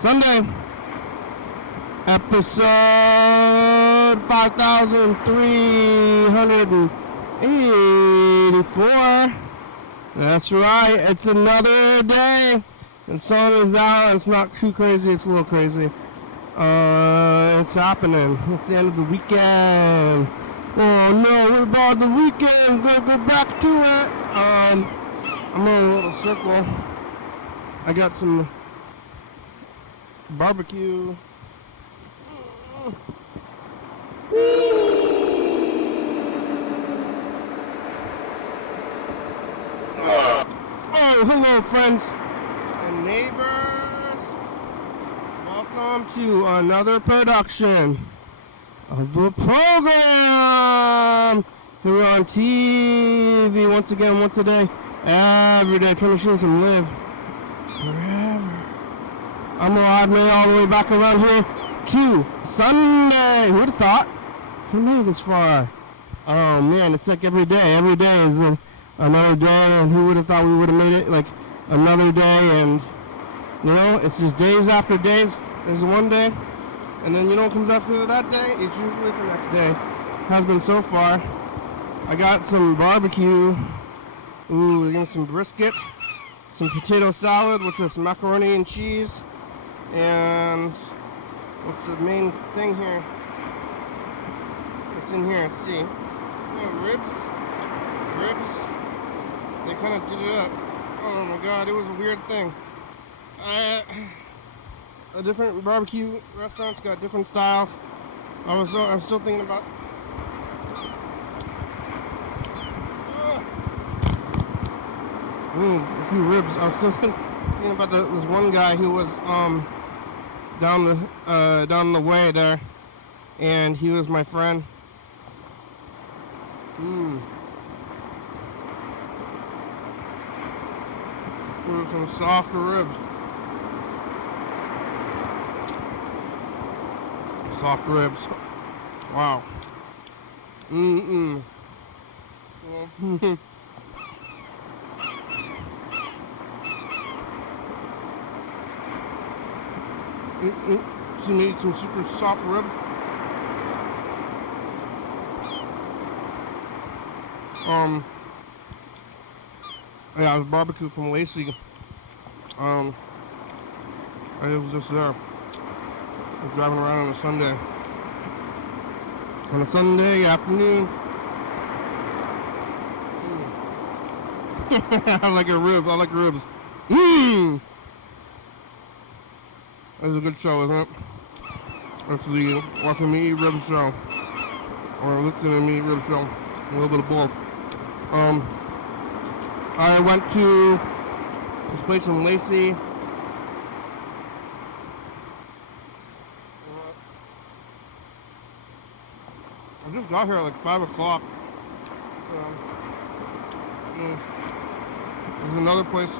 Sunday, episode 5384. That's right, it's another day. The sun is out. It's not too crazy, it's a little crazy. It's happening. It's the end of the weekend. Oh no, what about the weekend? Gonna go back to it. I'm in a little circle. I got some barbecue. Oh, hello friends and neighbors. Welcome to another production of the program here on TV. Once again, once a day, every day, trying to show some live forever. I'm Rod May, all the way back around here to Sunday. Who'd have thought? Who made it this far? Oh man, it's like every day. Every day is another day, and who would have thought we would have made it like another day? And you know, it's just days after days. There's one day, and then you know what comes after that day? It's usually the next day. Has been so far. I got some barbecue. Ooh, we're getting some brisket, some potato salad with this macaroni and cheese, and what's the main thing here? What's in here? Let's see. Ribs. They kind of did it up. Oh my god, it was a weird thing. A different barbecue restaurants got different styles. I'm still thinking about. A few ribs. I was still thinking about this one guy who was down the way there, and he was my friend. Some soft ribs. Soft ribs. Wow. You need some super soft rib. Yeah, it was barbecue from Lacey. I was just there. I was driving around on a Sunday. On a Sunday afternoon. I like ribs. It's a good show, isn't it? It's the watching me eat ribs show. Or listening to me eat ribs show. A little bit of both. I went to this place in Lacey. I just got here at like 5 o'clock. There's another place.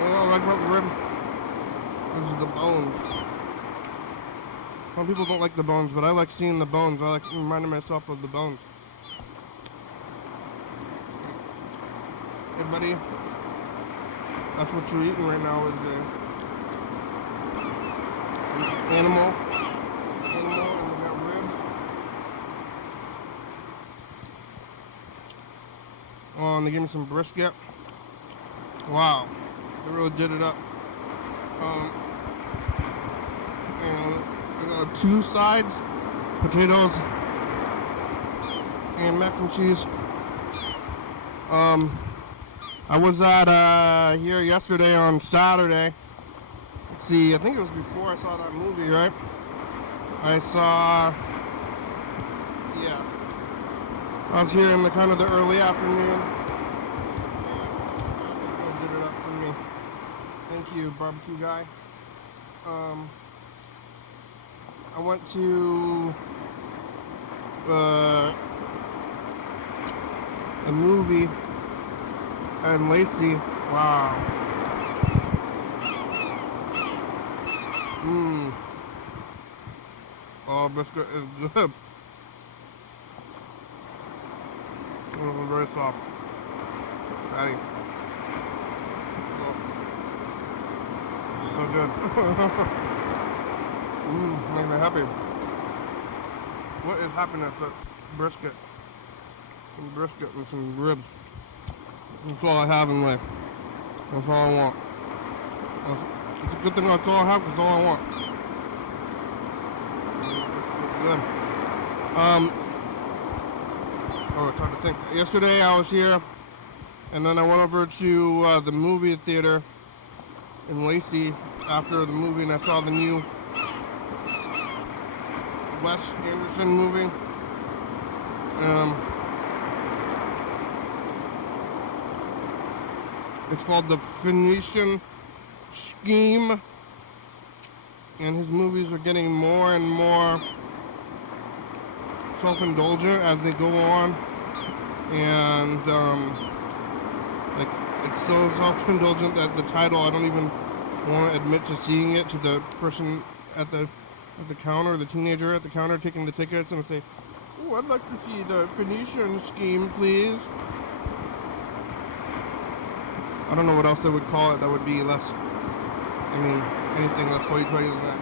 What I like about the ribs is the bones. Some people don't like the bones, but I like seeing the bones. I like reminding myself of the bones. Hey buddy, that's what you're eating right now is animal, and we got ribs. Oh, and they gave me some brisket. Wow, they really did it up. And I got 2 sides, potatoes and mac and cheese. I was at here yesterday on Saturday. Let's see, I think it was before I saw that movie, right? I was here in the kind of the early afternoon. They did it up for me. Thank you, barbecue guy. I went to a movie and Lacey. Wow. Oh, biscuit is good. It's very soft. Patty. So good. Makes me happy. What is happiness but brisket? Some brisket and some ribs. That's all I have in life. That's all I want. It's a good thing that's all I have, because that's all I want. Good. Oh, it's hard to think. Yesterday I was here, and then I went over to the movie theater in Lacey after the movie, and I saw the new Wes Anderson movie. It's called The Phoenician Scheme, and his movies are getting more and more self-indulgent as they go on, and like, it's so self-indulgent that the title, I don't even want to admit to seeing it to the person at the counter, the teenager at the counter taking the tickets, and I say, "Oh, I'd like to see The Phoenician Scheme, please." I don't know what else they would call it that would be less, anything less hoity-toity than that.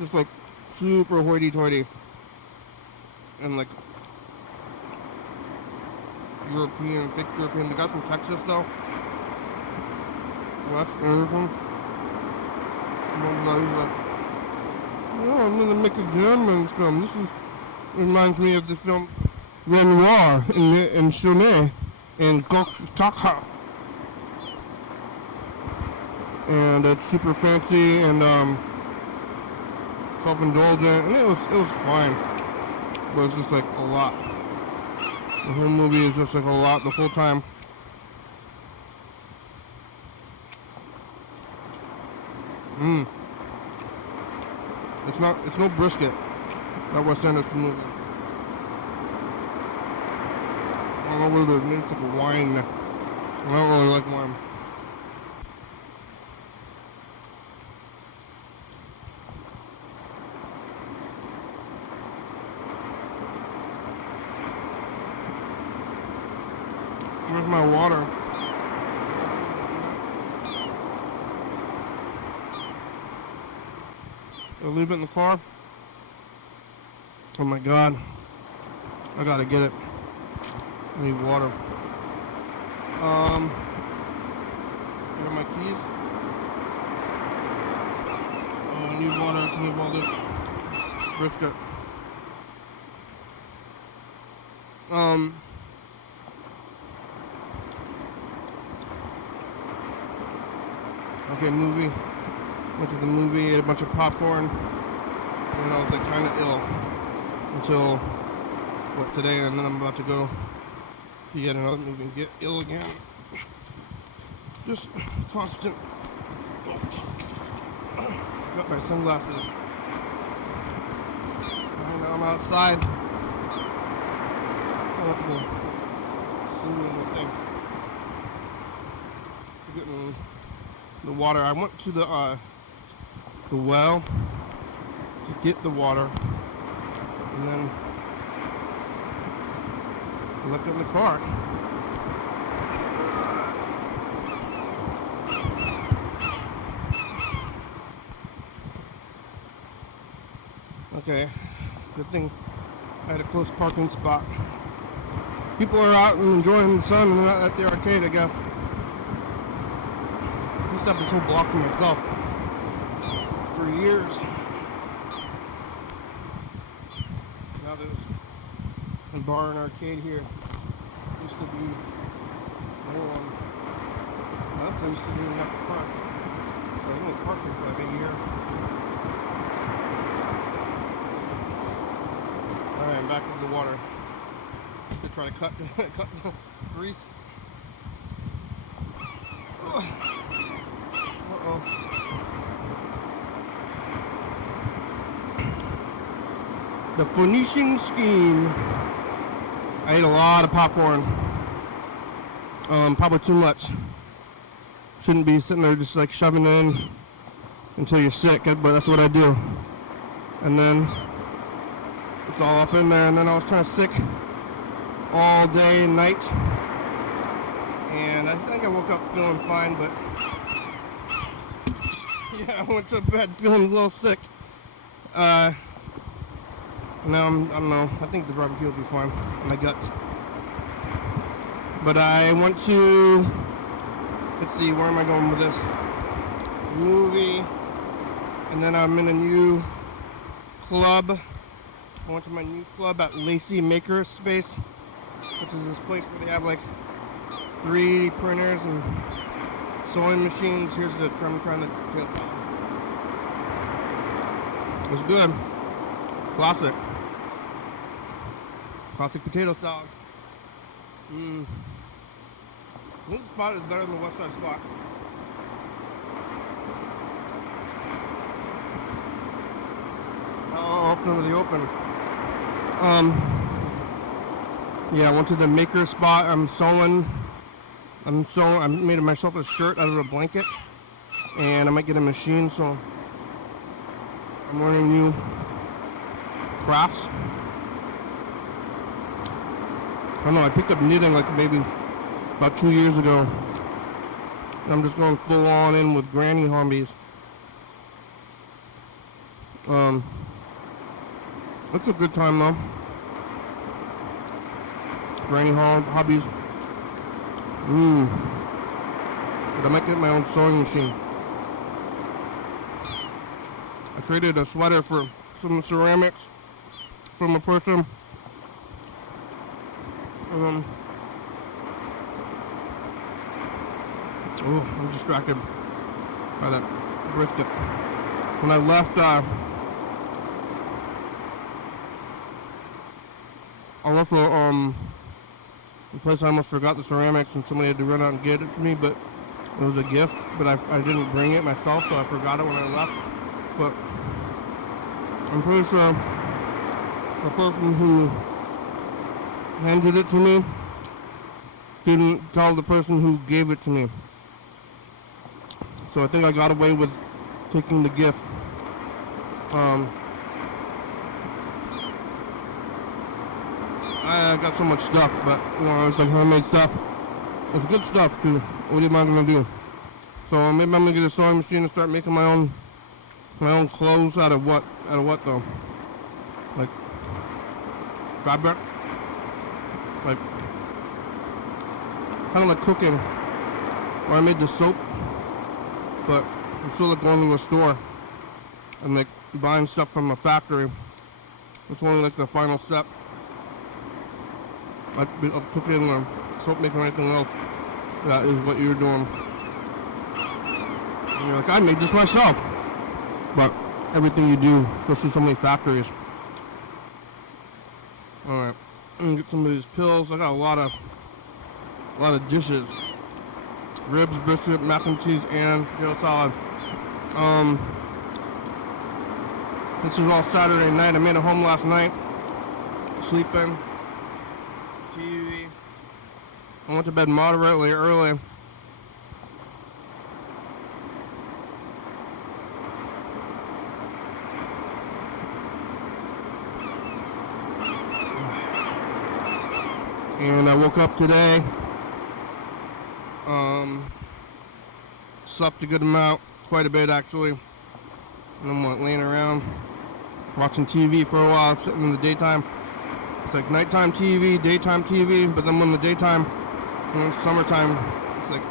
Just like super hoity-toity and like European, thick European. The guys from Texas though, Wes Anderson. I'm gonna make a German film. This reminds me of the film Renoir in Chenet and Gokstaka. And it's super fancy and self-indulgent, and it was fine, but it's just like a lot. The whole movie is just like a lot the whole time. It's no brisket. That Wes Anderson movie. I don't know what it is. Maybe it's like a wine. I don't really like wine. Where's my water? Did I leave it in the car? Oh my god. I gotta get it. I need water. Where are my keys? Oh, I need water to move all this brisket. Okay, movie. Went to the movie, ate a bunch of popcorn, and I was like kind of ill until today, and then I'm about to go to yet another movie and get ill again. Just constant. Got my sunglasses. And now I'm outside. Getting the water. I went to the well to get the water, and then left it in the car. Okay, good thing I had a close parking spot. People are out and enjoying the sun and they're not at the arcade, I guess. I used to have this whole block to myself for years. Now there's a bar and arcade here. Used to be no one. Last time used to be enough to park. So I only parked here for like a year. Alright, I'm back with the water. To try to cut the grease. Uh-oh. The Phoenician Scheme. I ate a lot of popcorn. Probably too much. Shouldn't be sitting there just like shoving it in until you're sick, but that's what I do. And then it's all up in there, and then I was kind of sick all day and night, And I think I woke up feeling fine, but yeah, I went to bed feeling a little sick. Now I don't know, I think the barbecue will be fine in my guts. But I went to, let's see, where am I going with this? Movie, and then I'm in a new club. I went to my new club at Lacey Maker Space, which is this place where they have like 3D printers and sewing machines. Here's the I'm trying to get. It's good. Classic. Classic potato salad. This spot is better than the West Side spot. I'll open with the open. Yeah, I went to the maker spot. I made myself a shirt out of a blanket, and I might get a machine, so I'm learning new crafts. I don't know, I picked up knitting like maybe about 2 years ago, and I'm just going full on in with granny hobbies. It's a good time though. Granny hobbies. But I might get my own sewing machine. I traded a sweater for some ceramics from a person. I'm distracted by that brisket. When I left, the place I almost forgot the ceramics, and somebody had to run out and get it for me, but it was a gift, but I didn't bring it myself, so I forgot it when I left. But I'm pretty sure the person who handed it to me didn't tell the person who gave it to me. So I think I got away with taking the gift. I got so much stuff, but it's like homemade stuff. It's good stuff too. What am I gonna do? So maybe I'm gonna get a sewing machine and start making my own clothes out of what? Out of what though? Like fabric? Like kind of like cooking. Where I made the soap, but I'm still like going to a store and like buying stuff from a factory. It's only like the final step. Of cooking or soap making or anything else. That is what you're doing. And you're like, I made this myself. But everything you do goes through so many factories. Alright. I'm gonna get some of these pills. I got a lot of dishes. Ribs, brisket, mac and cheese, and potato salad. This was all Saturday night. I made it home last night. Sleeping. TV. I went to bed moderately early. And I woke up today. Slept a good amount, quite a bit actually. And I'm laying around, watching TV for a while, sitting in the daytime. It's like nighttime TV, daytime TV, but then when the daytime, when it's summertime, it's like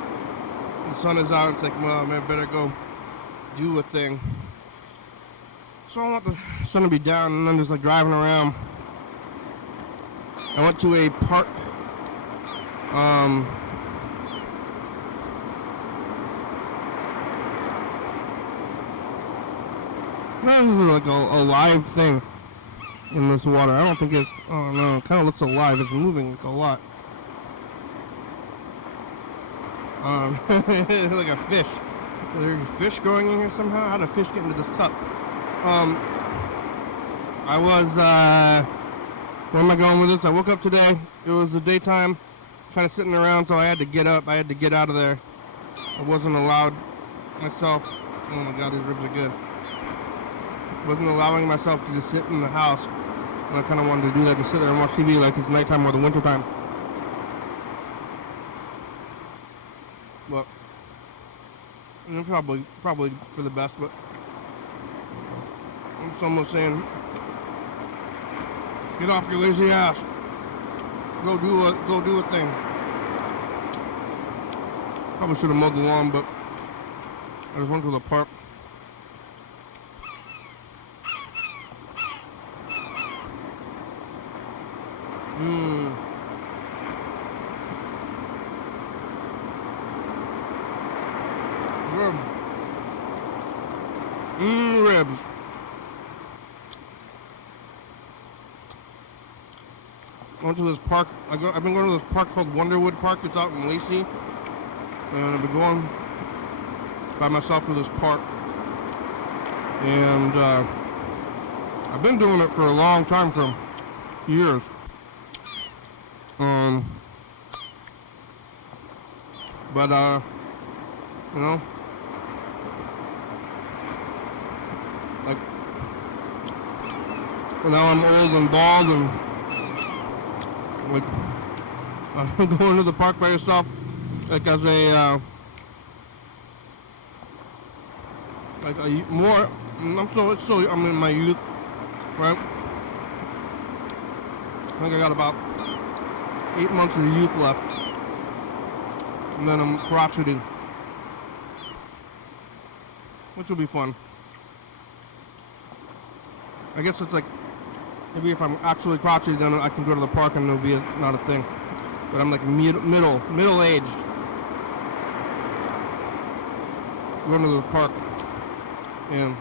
the sun is out, it's like, well, man, I better go do a thing. So I want the sun to be down, and I'm just like driving around. I went to a park, this is like a live thing in this water. I don't think it's, oh no, it kind of looks alive. It's moving like a lot. Like a fish. Is there fish going in here somehow? How did a fish get into this cup? I was, where am I going with this? I woke up today. It was the daytime, kind of sitting around, so I had to get up. I had to get out of there. I wasn't allowed myself. Oh my god, these ribs are good. Wasn't allowing myself to just sit in the house. And I kind of wanted to do that, to sit there and watch TV like it's nighttime or the wintertime. but probably for the best. But someone was saying, get off your lazy ass, go do a thing. Probably should have mowed the lawn, but I just went to the park. Ribs. I went to this park. I've been going to this park called Wonderwood Park. It's out in Lacey. And I've been going by myself to this park. And I've been doing it for a long time, for years. But you know, like, now I'm old and bald, and like going to the park by yourself, like as a more. I'm in my youth, right? I think I got about 8 months of youth left, and then I'm crotchety, which will be fun. I guess it's like, maybe if I'm actually crotchety, then I can go to the park and it'll be not a thing. But I'm like middle-aged, going to the park, and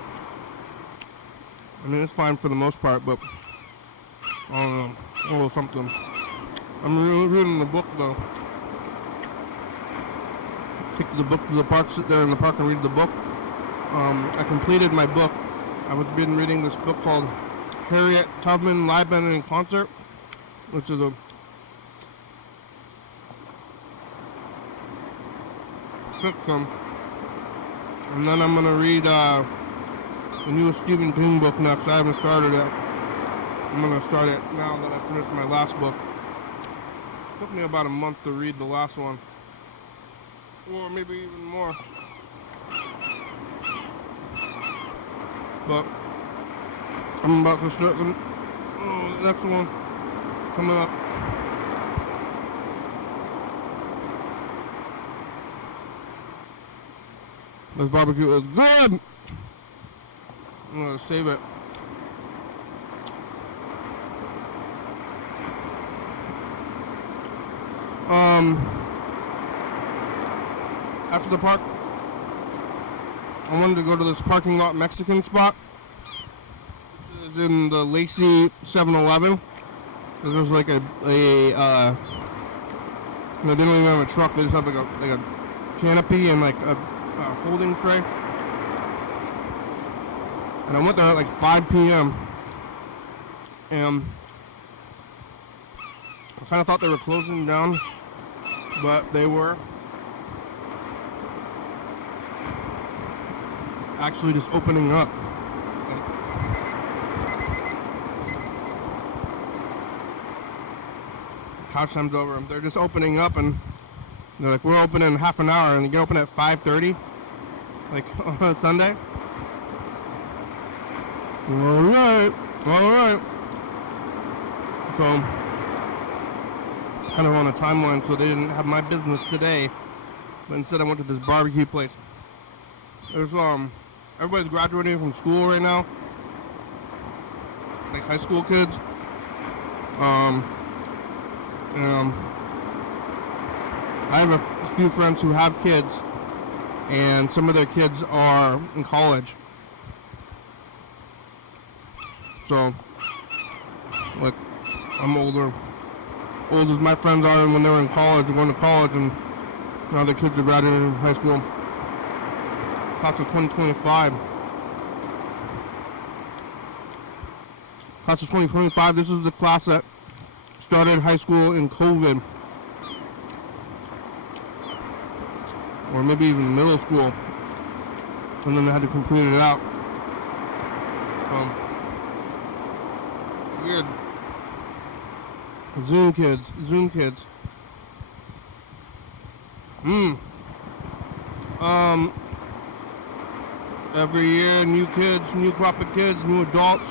I mean it's fine for the most part, but I don't know, a little something. I'm reading the book though. Take the book to the park, sit there in the park and read the book. I completed my book. I've been reading this book called Harriet Tubman Live Band in Concert, which is a fiction. And then I'm gonna read the newest Stephen King book next. I haven't started it. I'm gonna start it now that I finished my last book. It took me about a month to read the last one, or maybe even more. But I'm about to start the next one coming up. This barbecue is good. I'm gonna save it. After the park, I wanted to go to this parking lot Mexican spot. This is in the Lacey 7-Eleven. There's like they don't even have a truck. They just have like a canopy and like a holding tray. And I went there at like 5 p.m. and I kind of thought they were closing down, but they were actually just opening up. Couch time's over. They're just opening up, and they're like, we're open in half an hour, and they get open at 5:30, like on a Sunday. All right. So, kind of on a timeline, so they didn't have my business today, but instead I went to this barbecue place. There's everybody's graduating from school right now, like high school kids. I have a few friends who have kids, and some of their kids are in college. So, like, I'm older. Old as my friends are when they were in college, going to college, and now their kids are graduating from high school. Class of 2025. Class of 2025, this is the class that started high school in COVID. Or maybe even middle school. And then they had to complete it out. Weird. Zoom kids. Every year, new kids, new crop of kids, new adults.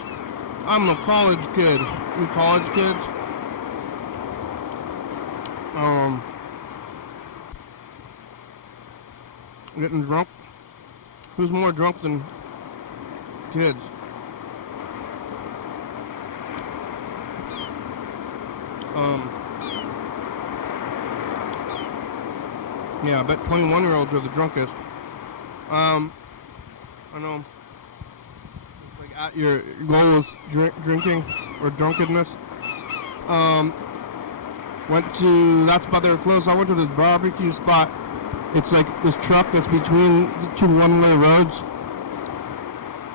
I'm a college kid. New college kids. Getting drunk. Who's more drunk than kids? Yeah, I bet 21-year-olds are the drunkest. I know. It's like at your goal is drinking or drunkenness. That's about they were close. I went to this barbecue spot. It's like this truck that's between the two one-way roads.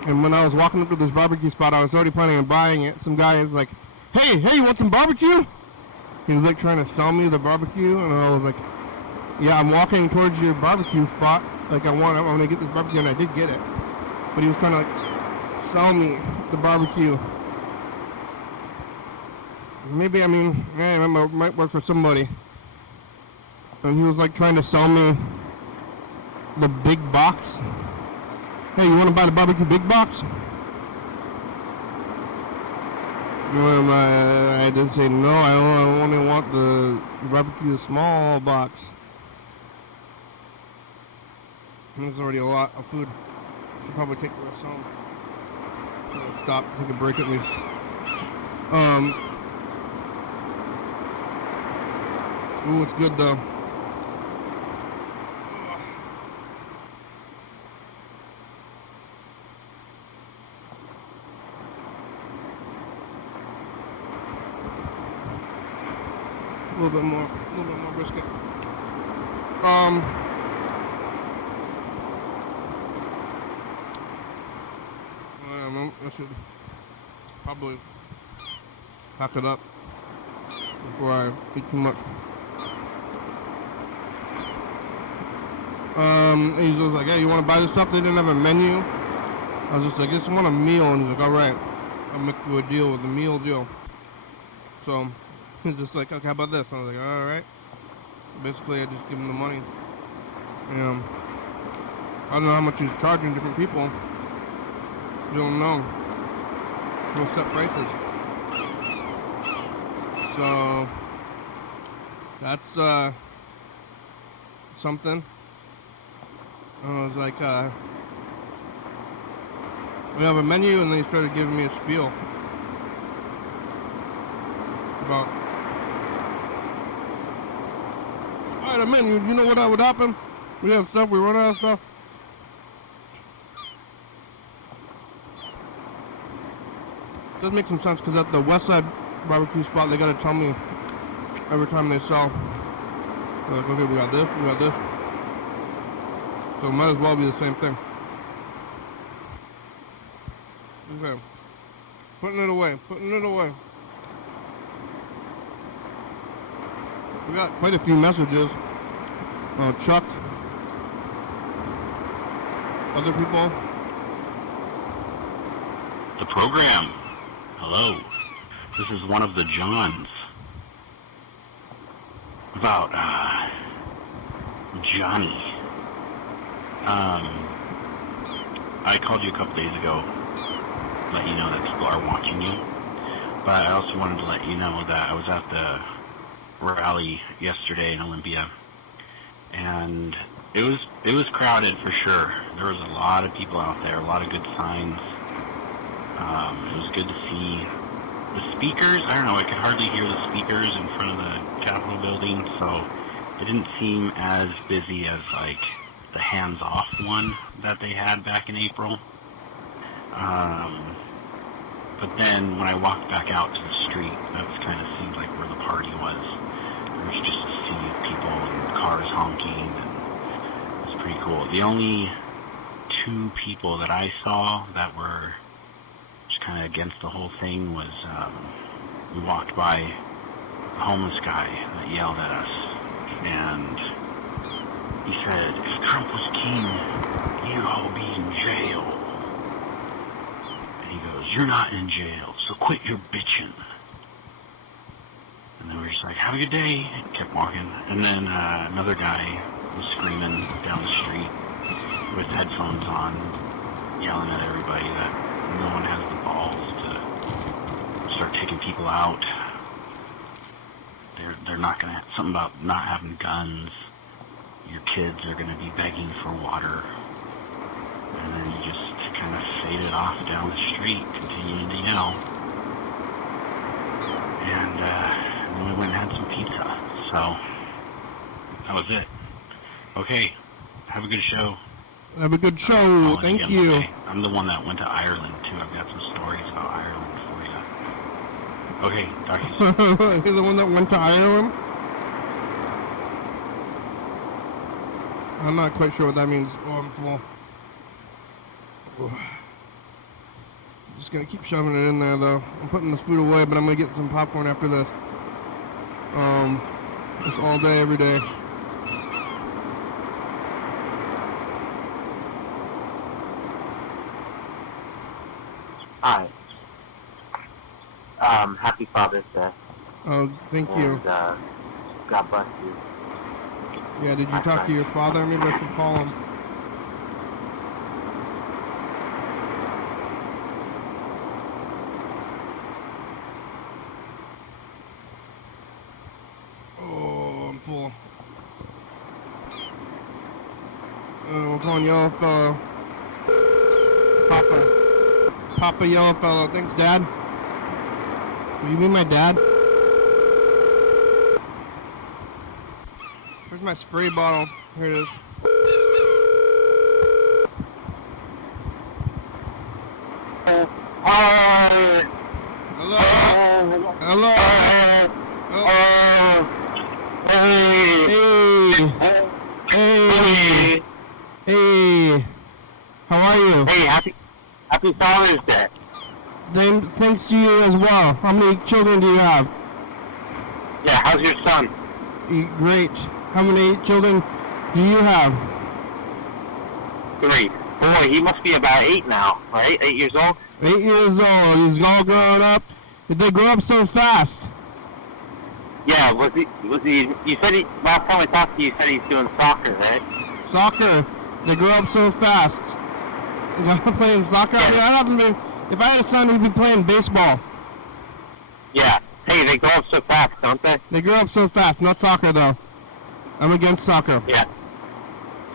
And when I was walking up to this barbecue spot, I was already planning on buying it. Some guy is like, hey, you want some barbecue? He was like trying to sell me the barbecue, and I was like, yeah, I'm walking towards your barbecue spot. Like I want to get this barbecue, and I did get it. But he was trying to like sell me the barbecue. Maybe, I might work for somebody. And he was like trying to sell me the big box. Hey, you want to buy the barbecue big box? I did say no, I only want the barbecue small box. And there's already a lot of food. Should probably take the rest home. Stop, take a break at least. Ooh, it's good though. A little bit more brisket. I should probably pack it up before I eat too much. He was like, hey, you want to buy this stuff? They didn't have a menu. I was just like, I just want a meal. And he's like, alright, I'll make you a deal with a meal deal. So he's just like, okay, how about this? And I was like, alright. Basically, I just give him the money. And I don't know how much he's charging different people. You don't know. No set prices. So that's something. And I was like, we have a menu, and then he started giving me a spiel about, alright, a menu, you know what would happen? We have stuff, we run out of stuff. Does make some sense, because at the West Side barbecue spot, they gotta tell me every time they sell. They're like, okay, we got this. So it might as well be the same thing. Okay. Putting it away. We got quite a few messages. Chuck. Other people. The program. Hello. This is one of the Johns. About, Johnny. I called you a couple days ago, let you know that people are watching you. But I also wanted to let you know that I was at the rally yesterday in Olympia, and it was crowded for sure. There was a lot of people out there, a lot of good signs. It was good to see the speakers. I don't know, I could hardly hear the speakers in front of the Capitol building, so it didn't seem as busy as like the hands-off one that they had back in April. But then when I walked back out to the street, that kind of seemed like where the party was. There was just a sea of people and cars honking, and it was pretty cool. The only two people that I saw that were just kind of against the whole thing was we walked by a homeless guy that yelled at us, and he said, if Trump was king, you'd all be in jail. And he goes, you're not in jail, so quit your bitching. And then we were just like, have a good day, and kept walking. And then another guy was screaming down the street, with headphones on, yelling at everybody that no one has the balls to start taking people out. They're not gonna have something about not having guns. Your kids are gonna be begging for water, and then you just kind of faded off down the street, continuing to yell. And then we went and had some pizza. So that was it. Okay, have a good show. Have a good show. Thank you. Monday. I'm the one that went to Ireland too. I've got some stories about Ireland for you. Okay, talk to you soon. You're the one that went to Ireland? I'm not quite sure what that means. Oh, I'm full. I'm just gonna keep shoving it in there though. I'm putting this food away, but I'm gonna get some popcorn after this. Just all day, every day. Hi. Happy Father's Day. Oh, thank you. And, God bless you. Yeah, did you talk to your father? Maybe I should call him. Oh, I'm full. We're calling Yellow Fellow. Papa Yellow Fellow. Thanks, Dad. Will you be my dad? Where's my spray bottle? Here it is. Hello? Hello? Hey! Hey! How are you? Hey, happy Father's Day. Thanks to you as well. How many children do you have? Yeah, how's your son? Great. How many children do you have? 3. Boy, he must be about 8 now, right? 8 years old? 8 years old. He's all grown up. Did they grow up so fast? Yeah, was he, you said last time I talked to you, you said he's doing soccer, right? Soccer. They grow up so fast. You're playing soccer? Yeah. I mean, if I had a son, he'd be playing baseball. Yeah. Hey, they grow up so fast, don't they? They grow up so fast. Not soccer, though. I'm against soccer. Yeah.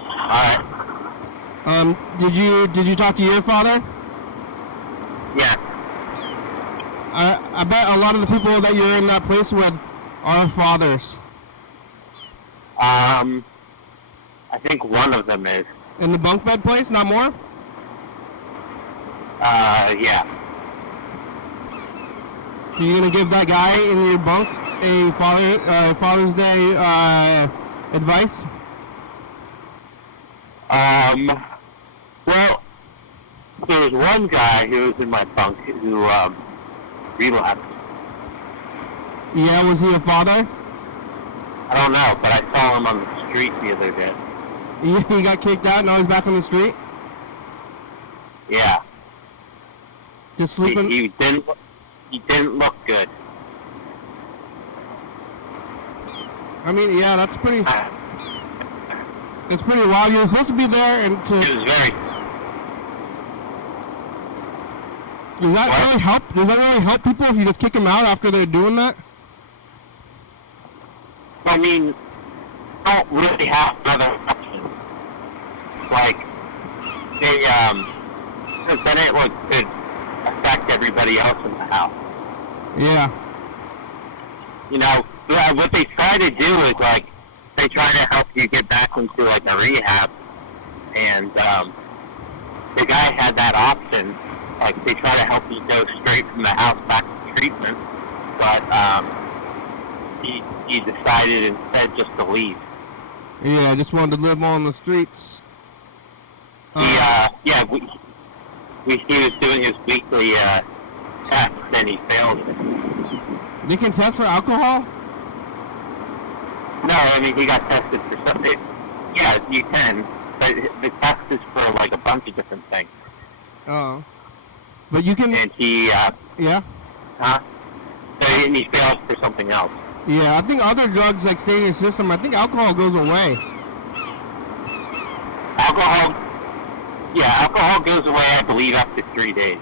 Alright. Did you talk to your father? Yeah. I bet a lot of the people that you're in that place with are fathers. I think one of them is. In the bunk bed place, not more? Yeah. Are you gonna give that guy in your bunk a Father's Day advice? Well, there was one guy who was in my bunk who relapsed. Yeah, was he a father? I don't know, but I saw him on the street the other day. He got kicked out, now he's back on the street? Yeah. Just sleeping? He didn't look good. I mean, yeah, that's pretty... It's pretty wild. You're supposed to be there and to... It was very... Does that really help? Does that really help people if you just kick them out after they're doing that? I mean, I don't really have another option. Like, they, because then it could affect everybody else in the house. Yeah. You know, what they try to do is, like, they try to help you get back into, like, a rehab. And, the guy had that option. Like, they try to help you go straight from the house back to treatment. But, he decided instead just to leave. Yeah, I just wanted to live on the streets. He was doing his weekly, test, and he failed it. You can test for alcohol? No, I mean, he got tested for something. Yeah, you can, but the test is for, like, a bunch of different things. Oh. But you can... And he, Yeah? Huh? And he failed for something else. Yeah, I think other drugs, like, stay in your system. I think alcohol goes away. Alcohol Yeah, alcohol goes away, I believe, after 3 days.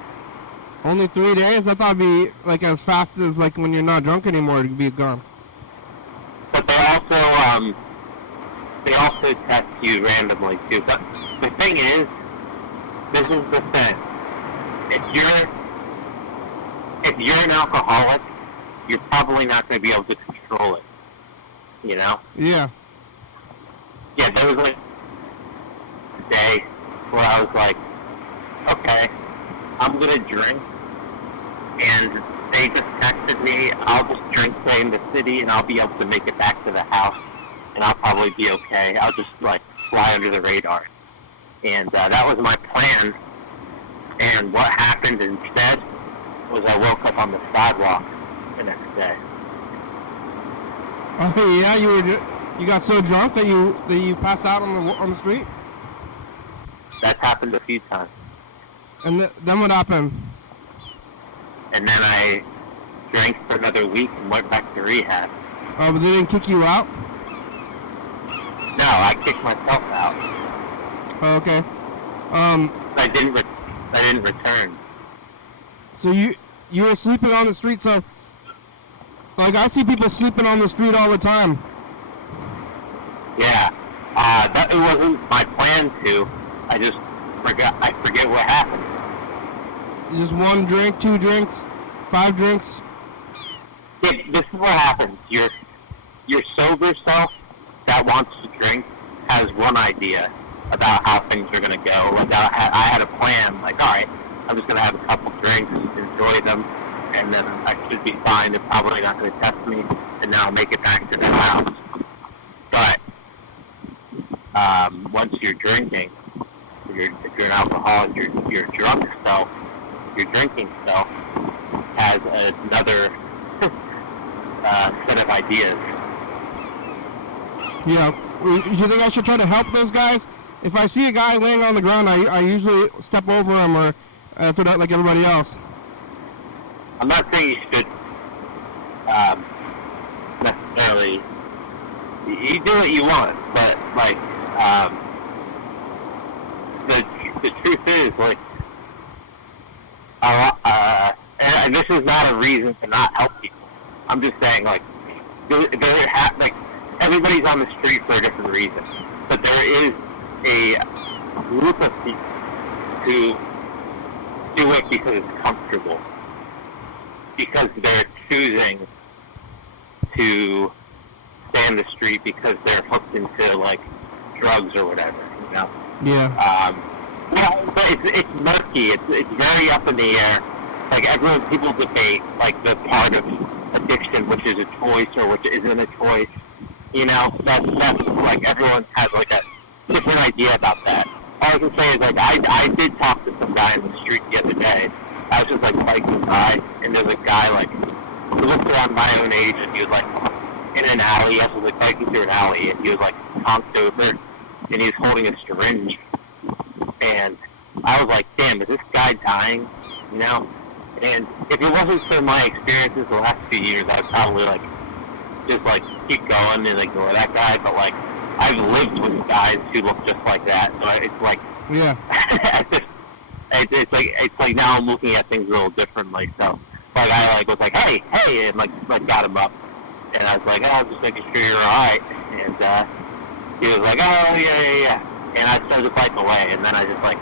Only 3 days? I thought it'd be like as fast as like when you're not drunk anymore, it'd be gone. But they also test you randomly too. But the thing is, this is the thing. If you're an alcoholic, you're probably not going to be able to control it. You know? Yeah. Yeah, there was like a day where I was like, okay, I'm going to drink. And they just texted me, I'll just drink today in the city and I'll be able to make it back to the house. And I'll probably be okay. I'll just like fly under the radar. And that was my plan. And what happened instead was I woke up on the sidewalk the next day. Oh yeah, you got so drunk that you passed out on the street. That's happened a few times. And then what happened? And then I drank for another week and went back to rehab. Oh, but they didn't kick you out? No, I kicked myself out. Oh, okay. I didn't return. So you were sleeping on the street, so like I see people sleeping on the street all the time. Yeah. That it wasn't my plan to. I forget what happened. Just 1 drink, 2 drinks, 5 drinks. Yeah, this is what happens. Your sober self that wants to drink has one idea about how things are going to go. Like I had a plan. Like, all right, I'm just going to have a couple drinks, enjoy them, and then I should be fine. They're probably not going to test me, and then I'll make it back to the house. But once you're drinking, if you're an alcoholic, your drunk self, your drinking self has another set of ideas. Yeah. Do you think I should try to help those guys? If I see a guy laying on the ground, I usually step over him or throw that like everybody else. I'm not saying you should necessarily. You do what you want, but like the truth is like, and this is not a reason to not help people. I'm just saying like like everybody's on the street for a different reason, but there is a group of people who do it because it's comfortable, because they're choosing to stay on the street because they're hooked into like drugs or whatever, you know. Yeah. Well, but it's murky. It's very up in the air. Like people debate like the part of addiction, which is a choice or which isn't a choice. You know, that's like everyone has like a different idea about that. All I can say is like I did talk to some guy in the street the other day. I was just like biking by, and there's a guy like who looked around my own age, and he was like in an alley. I was like biking through an alley, and he was like conked over, and he was holding a syringe. And I was like, damn, is this guy dying? You know? And if it wasn't for my experiences the last few years, I'd probably like just like keep going and ignore that guy. But like I've lived with guys who look just like that, so it's like Yeah. it's like now I'm looking at things a little differently. So like I like was like hey, and like got him up, and I was like, oh, I'm just making sure you're all right. And he was like, oh yeah. And I started to fight away, and then I just like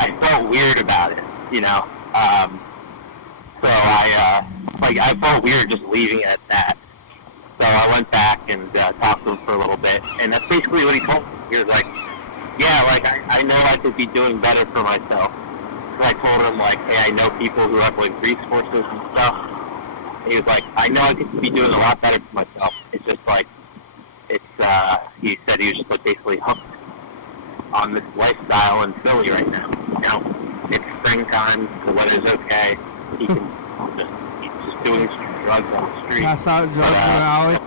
I felt weird about it, you know. So I felt weird just leaving it at that. So I went back and talked to him for a little bit, and that's basically what he told me. He was like, yeah, like I know I could be doing better for myself. So I told him like, hey, I know people who have like resources and stuff. And he was like, I know I could be doing a lot better for myself. It's just like he said he was just like basically hooked on this lifestyle in Philly right now. You know, it's springtime, the weather's okay. He's just doing drugs on the street. Pass out drugs in the alley.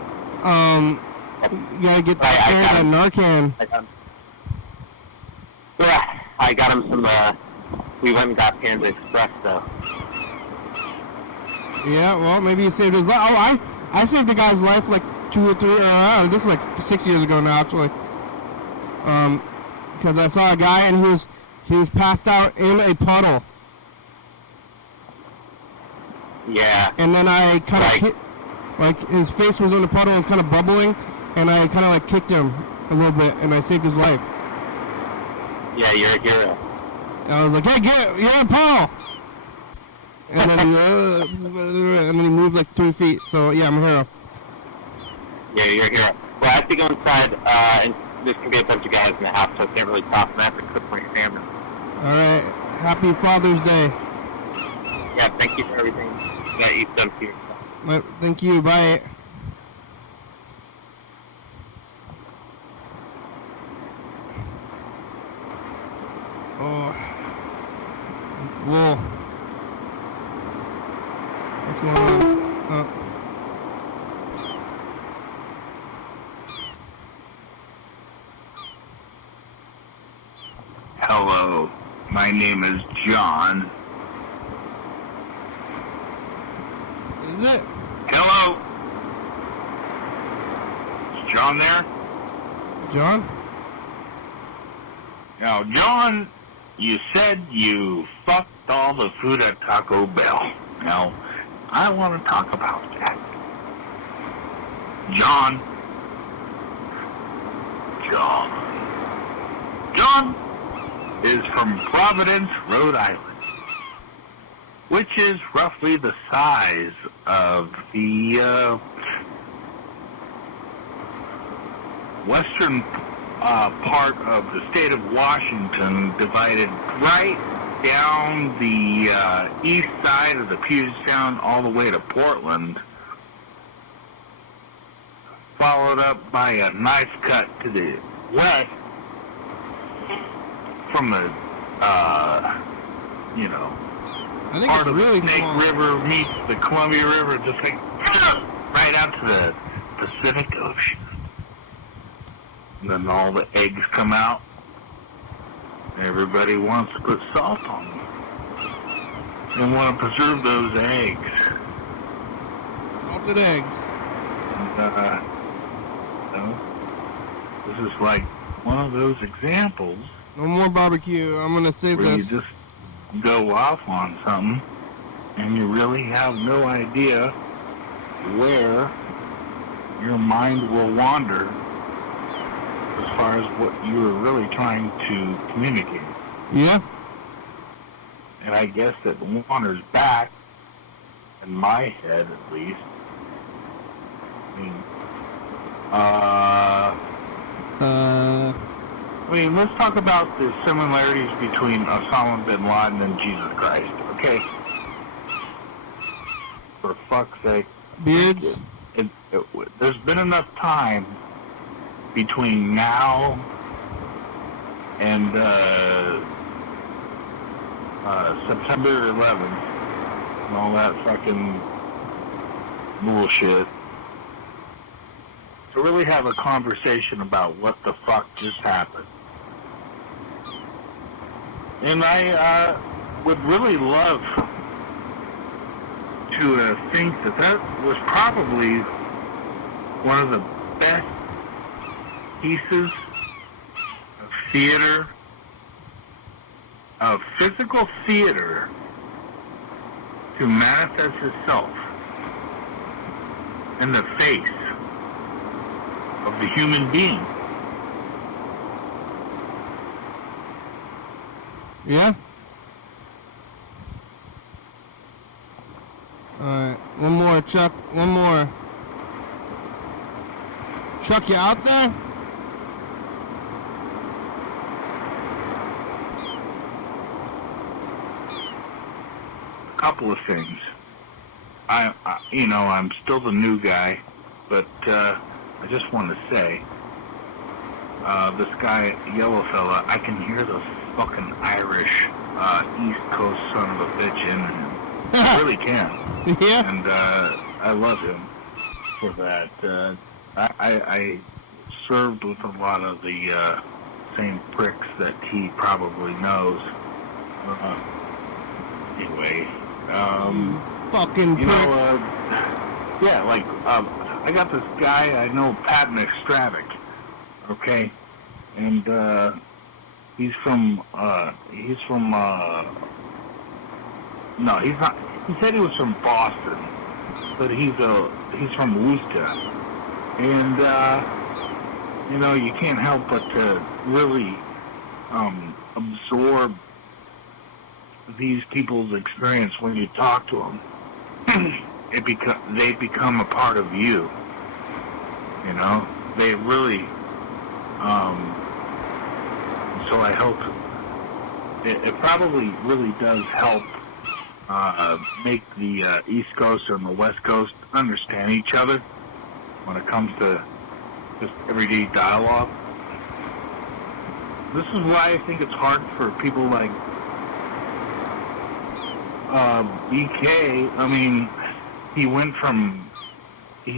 You gotta get that Narcan. I got him some. We went and got Panda Express though. Yeah, well, maybe you saved his life. Oh, I saved a guy's life like 2 or 3. This is like 6 years ago now, actually. Because I saw a guy and he He was passed out in a puddle. Yeah. And then I kind of, like, his face was in the puddle and was kind of bubbling, and I kind of, like, kicked him a little bit, and I saved his life. Yeah, you're a hero. I was like, hey, you're in a puddle! And then he moved, like, 3 feet. So, yeah, I'm a hero. Yeah, you're a hero. Well, I have to go inside, and there's going to be a bunch of guys in the house, so I can't really talk, and I have to cook my salmon. All right. Happy Father's Day. Yeah, thank you for everything that you've done for yourself. Thank you. Bye. Oh. Whoa. What's going on? Hello, my name is John. Is it? Hello? Is John there? John? Now, John, you said you fucked all the food at Taco Bell. Now, I want to talk about that. John. John is from Providence, Rhode Island, which is roughly the size of the western part of the state of Washington, divided right down the east side of the Puget Sound all the way to Portland, followed up by a nice cut to the west from the, I think part it's of really the Snake small. River meets the Columbia River, just like right out to the Pacific Ocean. And then all the eggs come out. Everybody wants to put salt on them. They want to preserve those eggs. Salted eggs. And, this is like one of those examples No more barbecue. I'm gonna save where this. you just go off on something and you really have no idea where your mind will wander as far as what you were really trying to communicate. Yeah. And I guess it wanders back, in my head at least. I mean, let's talk about the similarities between Osama bin Laden and Jesus Christ, okay? For fuck's sake. Beards. There's been enough time between now and September 11th and all that fucking bullshit to really have a conversation about what the fuck just happened. And I would really love to think that was probably one of the best pieces of theater, of physical theater, to manifest itself in the face of the human being. Yeah. Alright, one more, Chuck. One more. Chuck, you out there? A couple of things. I'm still the new guy, but I just want to say, this guy, yellow fella, I can hear the fucking Irish East Coast son of a bitch in him. I really can. Yeah. And I love him for that. I served with a lot of the same pricks that he probably knows. Anyway, Fucking pricks. I got this guy I know, Pat McStravick, okay? And He's from, no, he's not. He said he was from Boston, but he's from Worcester. And, you know, you can't help but to really, absorb these people's experience when you talk to them. They become a part of you. You know, they really, so I hope it probably really does help make the East Coast and the West Coast understand each other when it comes to just everyday dialogue. This is why I think it's hard for people like BK. I mean, he's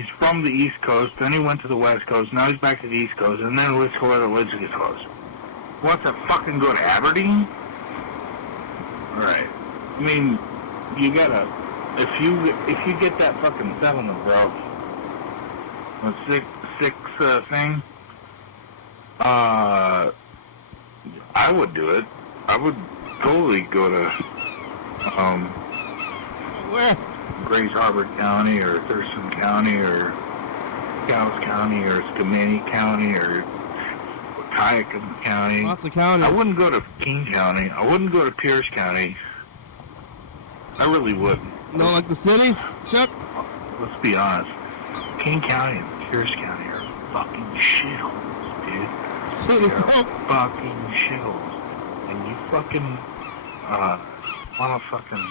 from the East Coast, then he went to the West Coast, now he's back to the East Coast, and then let's go to the West Coast. Wants to fucking go to Aberdeen? Alright. I mean, you gotta, if you get that fucking settlement, bro, the six thing, I would do it. I would totally go to, Where? Grays Harbor County or Thurston County or Scouts County or Skamania County or Waukegan County. Lots of county. I wouldn't go to King County. I wouldn't go to Pierce County. I really wouldn't. No, like the cities, Chuck? Let's be honest. King County and Pierce County are fucking shitholes, dude. Cities. They're fucking shitholes. And you fucking, wanna fucking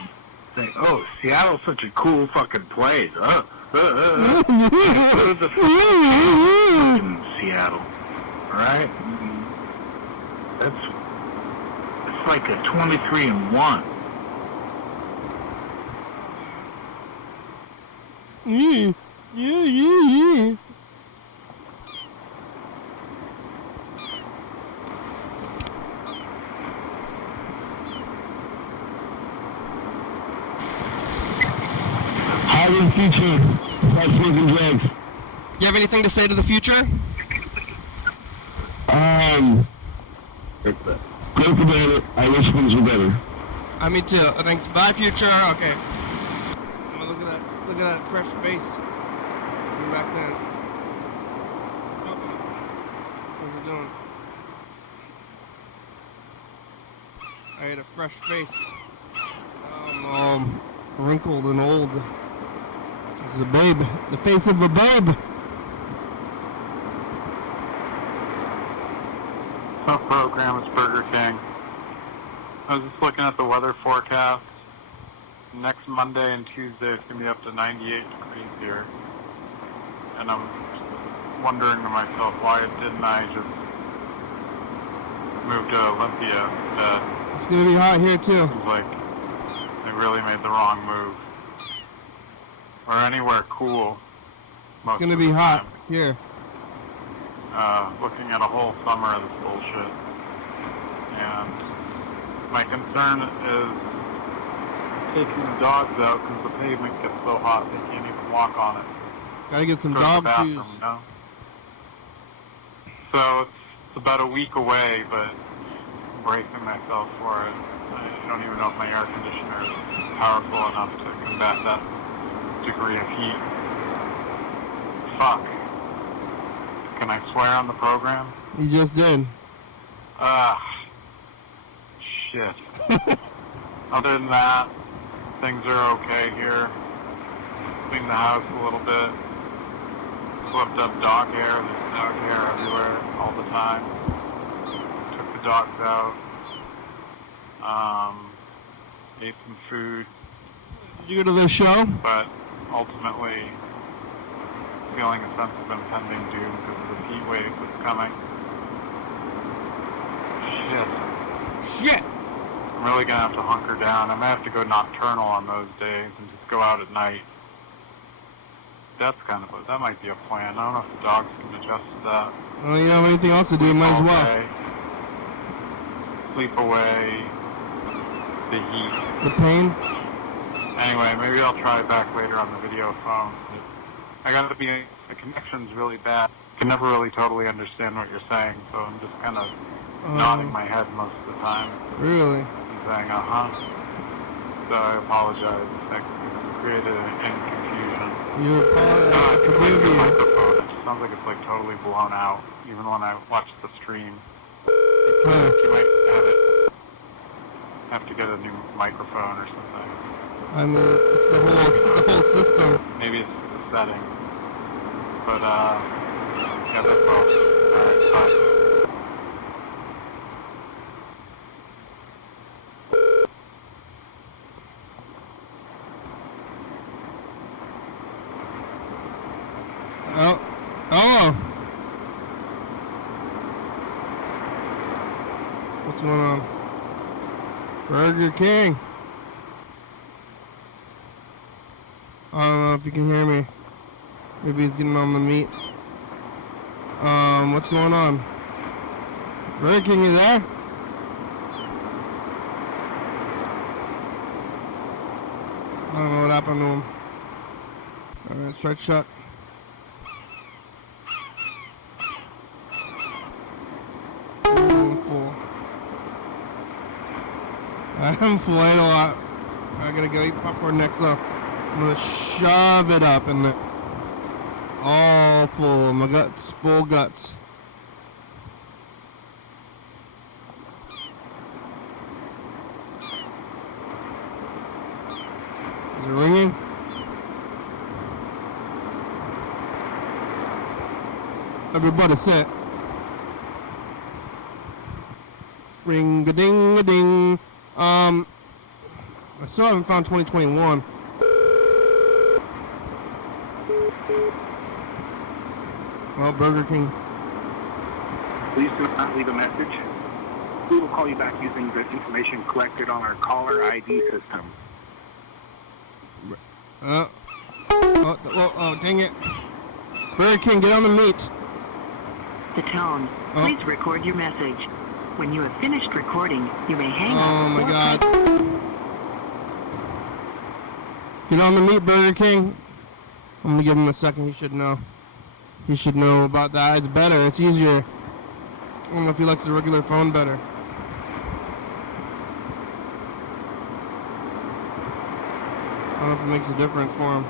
think, oh, Seattle's such a cool fucking place. Go to the fucking Seattle. Alright? It's like a 23-1. Yeah. Highway future, start smoking drugs. You have anything to say to the future? Go for better. I wish things were better. Me too. Thanks. Bye, future. Okay. Oh, look at that. Look at that fresh face. From back then. What's it doing? I had a fresh face. Wrinkled and old. This is a babe. The face of a babe. Tough program is Burger King. I was just looking at the weather forecast. Next Monday and Tuesday it's going to be up to 98 degrees here. And I'm wondering to myself, why didn't I just move to Olympia instead? It's going to be hot here too. Seems like they really made the wrong move. Or anywhere cool. It's going to be hot here. Looking at a whole summer of this bullshit. And my concern is taking the dogs out because the pavement gets so hot they can't even walk on it. Gotta get some Go to dog the bathroom, shoes. you know? So it's about a week away, but I'm bracing myself for it. I don't even know if my air conditioner is powerful enough to combat that degree of heat. Fuck. Can I swear on the program? You just did. Shit. Other than that, things are okay here. Cleaned the house a little bit. Swept up dog hair. There's dog hair everywhere all the time. Took the dogs out. Ate some food. Did you go to the show? But ultimately feeling a sense of impending doom because of the heat wave that's coming. Shit. I'm really gonna have to hunker down. I might have to go nocturnal on those days and just go out at night. That might be a plan. I don't know if the dogs can adjust to that. Well, you don't have anything else to do, might as well. Sleep away the heat. The pain? Anyway, maybe I'll try back later on the video phone. The connection's really bad. I can never really totally understand what you're saying, so I'm just kind of nodding my head most of the time Really? and saying, uh-huh. So I apologize if that created any confusion. You apologize. The Forgive you. microphone, it just sounds like it's like totally blown out, even when I watch the stream. Huh. You might have to get a new microphone or something. I mean, it's the whole system. Maybe it's the setting. But, yeah, that's all. Alright, bye. Oh. What's going on? Burger King. I don't know if you can hear me. Maybe he's getting on the meat. What's going on? Burger King, you there? I don't know what happened to him. Alright, let's try to shut. I'm full. I ate a lot. I gotta go eat popcorn next up. I'm gonna shove it up and all full. My guts, full guts. Is it ringing? Everybody sit. Ring-a-ding-a-ding. I still haven't found 2021. Well, Burger King. Please do not leave a message. We will call you back using the information collected on our caller ID system. Oh, dang it. Burger King, get on the meat. The tone. Oh. Please record your message. When you have finished recording, you may hang up. Oh my or God. Get on the meat, Burger King. I'm gonna give him a second. He should know. He should know about that. It's better. It's easier. I don't know if he likes the regular phone better. I don't know if it makes a difference for him.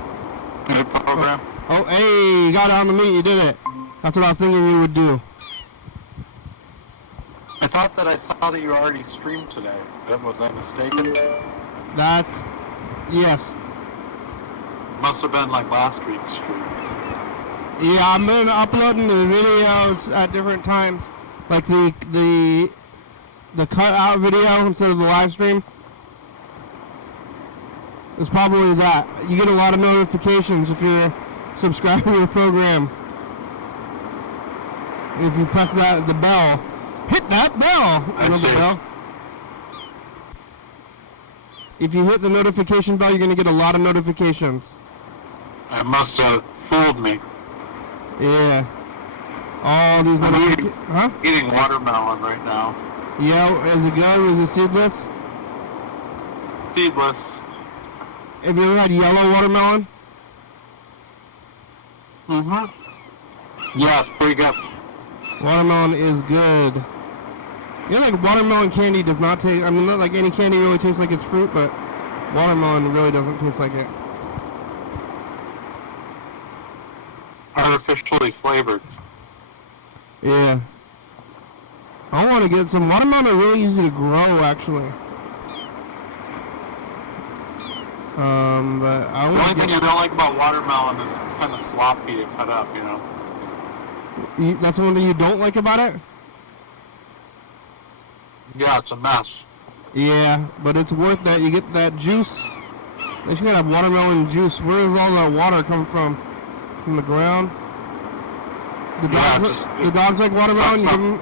Good program. Oh, hey, you got it on the meat. You did it. That's what I was thinking you would do. I thought that I saw that you already streamed today. Was I mistaken? That's... Yes. Must have been like last week's stream. Yeah, I'm been uploading the videos at different times. Like the cut out video instead of the live stream. It's probably that. You get a lot of notifications if you're subscribing to the program. If you press the bell. Hit that bell! I know the bell. If you hit the notification bell, you're going to get a lot of notifications. It must have fooled me. Yeah. All these notifications. Huh? Eating watermelon right now. Yeah, is it good? Is it seedless? Seedless. Have you ever had yellow watermelon? Mm-hmm. Yeah, it's pretty good. Watermelon is good. Yeah, like watermelon candy does not taste, I mean, not like any candy really tastes like it's fruit, but watermelon really doesn't taste like it. Artificially flavored. Yeah. I want to get some watermelon are really easy to grow, actually. But I The want only to thing I don't like about watermelon is it's kind of sloppy to cut up, you know? That's the one thing you don't like about it? Yeah, it's a mess. Yeah, but it's worth that. You get that juice. They should have watermelon juice. Where does all that water come from? From the ground? The dogs like watermelon? You give them,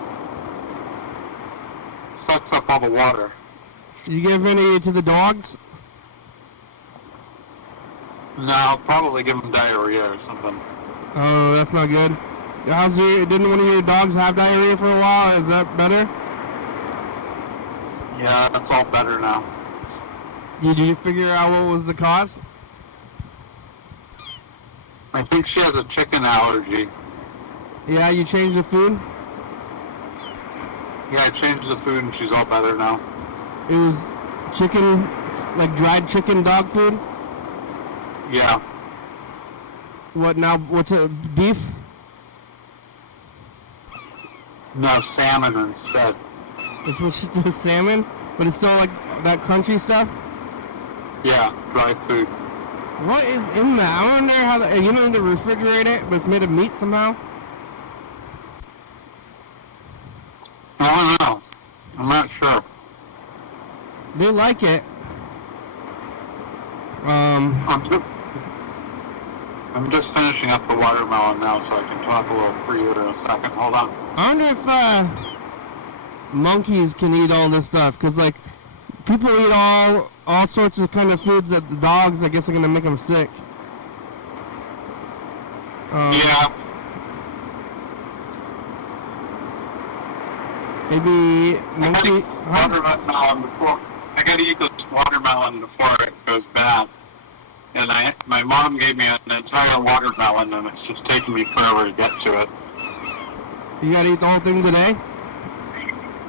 Sucks up all the water. you give any to the dogs? No, I'll probably give them diarrhea or something. Oh, that's not good. Didn't one of your dogs have diarrhea for a while? Is that better? Yeah, that's all better now. Did you figure out what was the cause? I think she has a chicken allergy. Yeah, you changed the food? Yeah, I changed the food and she's all better now. It was chicken, like dried chicken dog food? Yeah. What now? What's it? Beef? No, salmon instead. It's what she does, salmon? But it's still like that crunchy stuff? Yeah, dry food. What is in that? I wonder how that, you don't need to refrigerate it, but it's made of meat somehow? I don't know. I'm not sure. They like it. I'm just finishing up the watermelon now, so I can talk a little freer in a second. Hold on. I wonder if monkeys can eat all this stuff, because like people eat all sorts of kind of foods that the dogs, I guess, are gonna make them sick. Yeah. Maybe monkey. Watermelon before. I gotta eat this watermelon before it goes bad. And my mom gave me an entire watermelon, and it's just taking me forever to get to it. You gotta eat the whole thing today?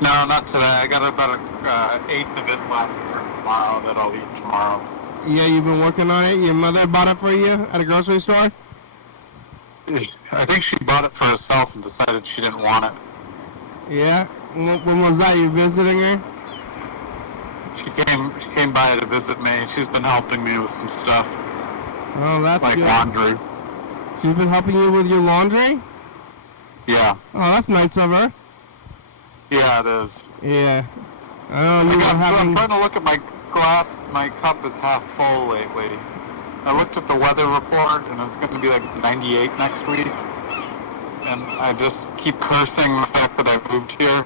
No, not today. I got about an eighth of it left for tomorrow that I'll eat tomorrow. Yeah, you've been working on it? Your mother bought it for you at a grocery store? I think she bought it for herself and decided she didn't want it. Yeah? When was that? You visiting her? She came by to visit me. She's been helping me with some stuff. Oh, that's like good. Laundry. She's been helping you with your laundry? Yeah. Oh, that's nice of her. Yeah, it is. Yeah. I don't know, I'm trying to look at my glass. My cup is half full lately. I looked at the weather report, and it's going to be like 98 next week. And I just keep cursing the fact that I moved here.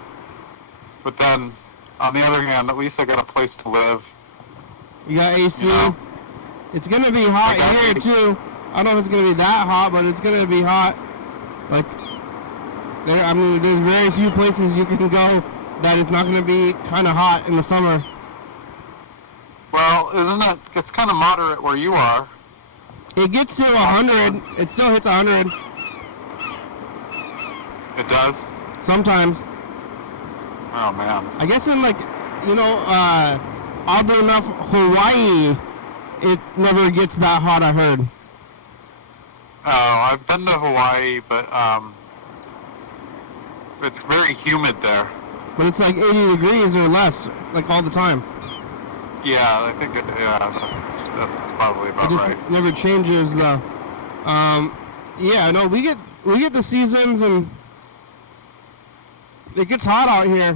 But then, on the other hand, at least I got a place to live. You got AC? You know? It's going to be hot here, too. I don't know if it's going to be that hot, but it's going to be hot. Like, there's very few places you can go that it's not going to be kind of hot in the summer. Well, it's kind of moderate where you are. It gets to 100. It still hits 100. It does? Sometimes. Oh, man. I guess in oddly enough, Hawaii, it never gets that hot, I heard. Oh, I've been to Hawaii, but it's very humid there. But it's like 80 degrees or less, like all the time. Yeah, I think that's probably about it just right. Never changes though. Yeah, no, we get the seasons and it gets hot out here.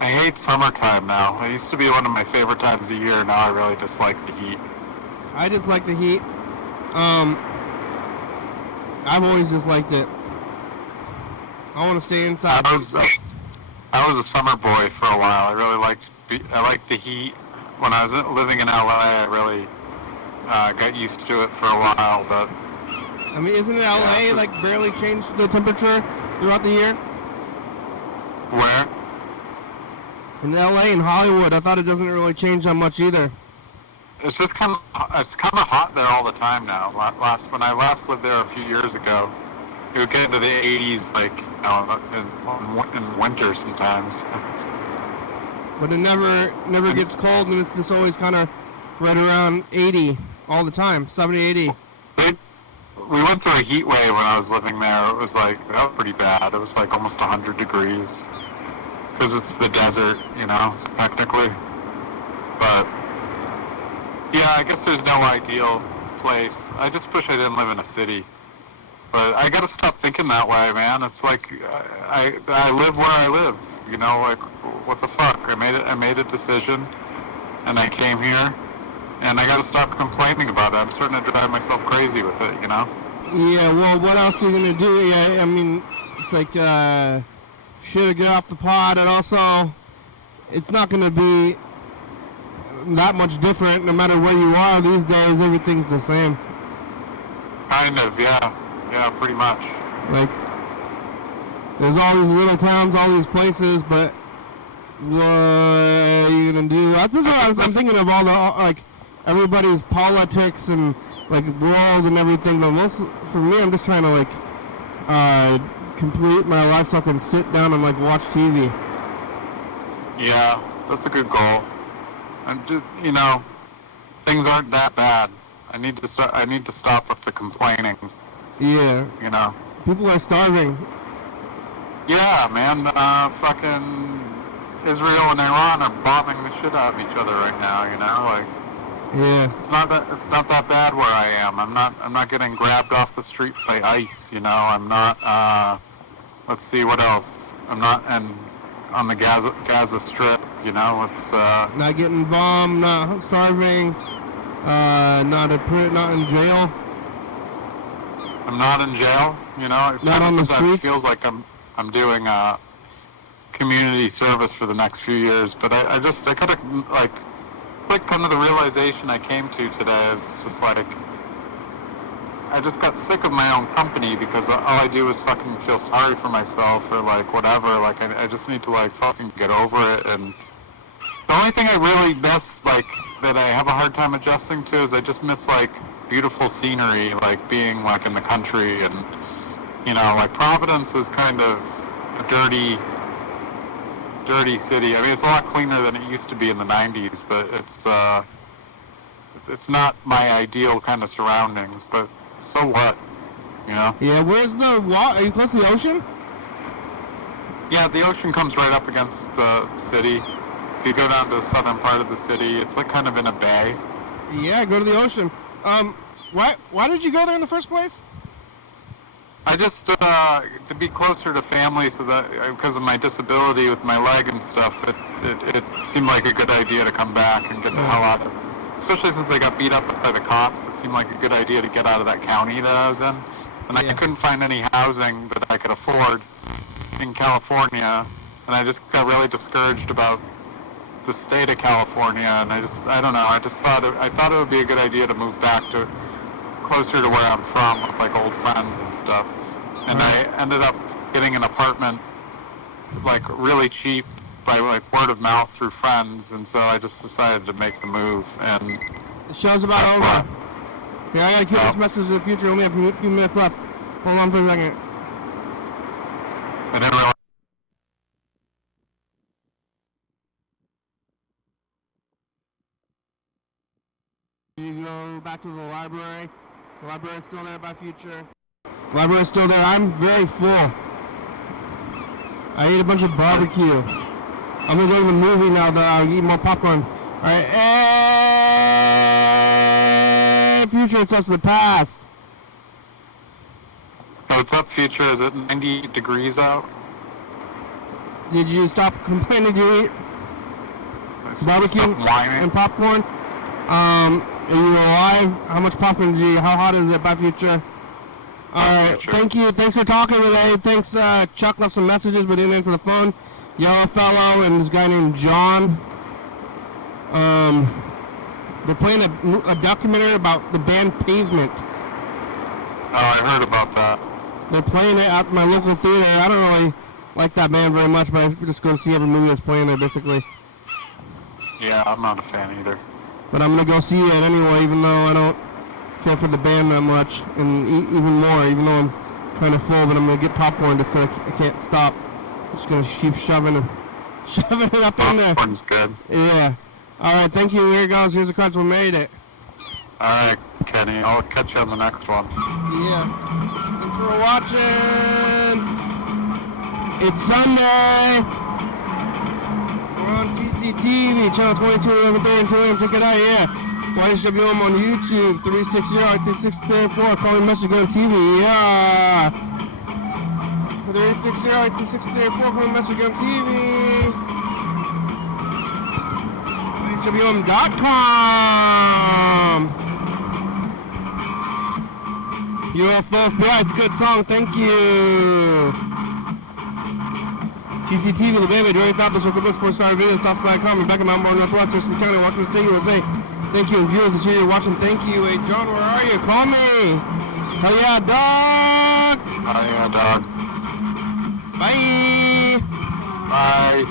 I hate summertime now. It used to be one of my favorite times of year. Now I really dislike the heat. I dislike the heat. I've always disliked it. I want to stay inside. I was a summer boy for a while. I really liked the heat. When I was living in LA, I really got used to it for a while. But I mean, isn't it LA like barely changed the temperature throughout the year? Where? In LA and Hollywood, I thought it doesn't really change that much either. It's just kind of hot there all the time now. When I last lived there a few years ago, it would get into the 80s, like in winter sometimes. But it never gets cold, and it's just always kind of right around 80 all the time, 70, 80. We went through a heat wave when I was living there. It was that was pretty bad. It was like almost 100 degrees. Because it's the desert, technically. But, yeah, I guess there's no ideal place. I just wish I didn't live in a city. But I gotta stop thinking that way, man. It's like, I live where I live, what the fuck? I made a decision, and I came here, and I gotta stop complaining about it. I'm starting to drive myself crazy with it, Yeah, well, what else are you gonna do? Yeah, I mean, it's like, should get off the pod, and also, it's not gonna be that much different no matter where you are these days. Everything's the same. Kind of, yeah. Yeah, pretty much. Like, there's all these little towns, all these places, but what are you gonna do? This is what I'm thinking of all the, everybody's politics and, world and everything, but for me, I'm just trying to, complete my life so I can sit down and like watch TV. Yeah, that's a good goal. And just, things aren't that bad. I need to stop with the complaining. Yeah. People are starving. Yeah, man. Fucking Israel and Iran are bombing the shit out of each other right now. Yeah. It's not that bad where I am. I'm not getting grabbed off the street by ICE. I'm not. Let's see what else. I'm not on the Gaza Strip. It's not getting bombed, not starving, not in jail. I'm not in jail. Not on the streets. It feels like I'm doing community service for the next few years. But I gotta come to the realization I came to today is just like I just got sick of my own company because all I do is fucking feel sorry for myself or whatever. I just need to fucking get over it. And the only thing I really miss that I have a hard time adjusting to is I just miss beautiful scenery, being in the country. And Providence is kind of a dirty city. I mean, it's a lot cleaner than it used to be in the 90s, but it's not my ideal kind of surroundings, but so what, Yeah, where's the water? Are you close to the ocean? Yeah, the ocean comes right up against the city. If you go down to the southern part of the city, it's kind of in a bay. Yeah, go to the ocean. Why did you go there in the first place? I just, to be closer to family so that, because of my disability with my leg and stuff, it seemed like a good idea to come back and get the hell out of, especially since I got beat up by the cops, it seemed like a good idea to get out of that county that I was in. And I couldn't find any housing that I could afford in California, and I just got really discouraged about the state of California, and I don't know, I thought it would be a good idea to move back to closer to where I'm from with old friends and stuff. And I ended up getting an apartment really cheap by word of mouth through friends, and so I just decided to make the move. And the show's about over. Yeah, I gotta keep this message in the future. Only have a few minutes left. Hold on for a second. I didn't realize. You go back to the library. The library's still there by future. The library's still there. I'm very full. I ate a bunch of barbecue. I'm gonna go to the movie now though. I'll eat more popcorn. Alright. Hey, future, it's us the past. What's up, future? Is it 90 degrees out? Did you stop complaining to eat barbecue and popcorn? Are you alive? How much popcorn did you eat? How hot is it by future? Alright, thank you. Thanks for talking today. Thanks, Chuck left some messages but didn't answer the phone. Yellow Fellow and this guy named John. They're playing a documentary about the band Pavement. Oh, I heard about that. They're playing it at my local theater. I don't really like that band very much, but I just go to see every movie that's playing there, basically. Yeah, I'm not a fan either. But I'm going to go see it anyway, even though I don't care for the band that much, and even more, even though I'm kind of full, but I'm going to get popcorn just because I can't stop. I'm just going to keep shoving it up in there. Popcorn's good. Yeah. Alright, thank you. Here it goes. Here's the cards. We made it. Alright, Kenny. I'll catch you on the next one. Yeah. Thanks for watching. It's Sunday. We're on TCTV, channel 22, over there in 2 a.m. Check it out, yeah. YDHWM on YouTube, 360-3634. Call me message on TV, yeah. 360-3634. Call me message on TV. YDHWM.com. UFO FBI, it's a good song, thank you. TCTV, the baby, during top of Circle Books, 4-star video, Southside.com, we're back in Mount Morgan, Northwest, Thurston County, Washington State, USA. Thank you, viewers, that you're watching, thank you. Hey, John, where are you? Call me. Hell yeah, dog. Hell yeah, dog. Bye. Bye.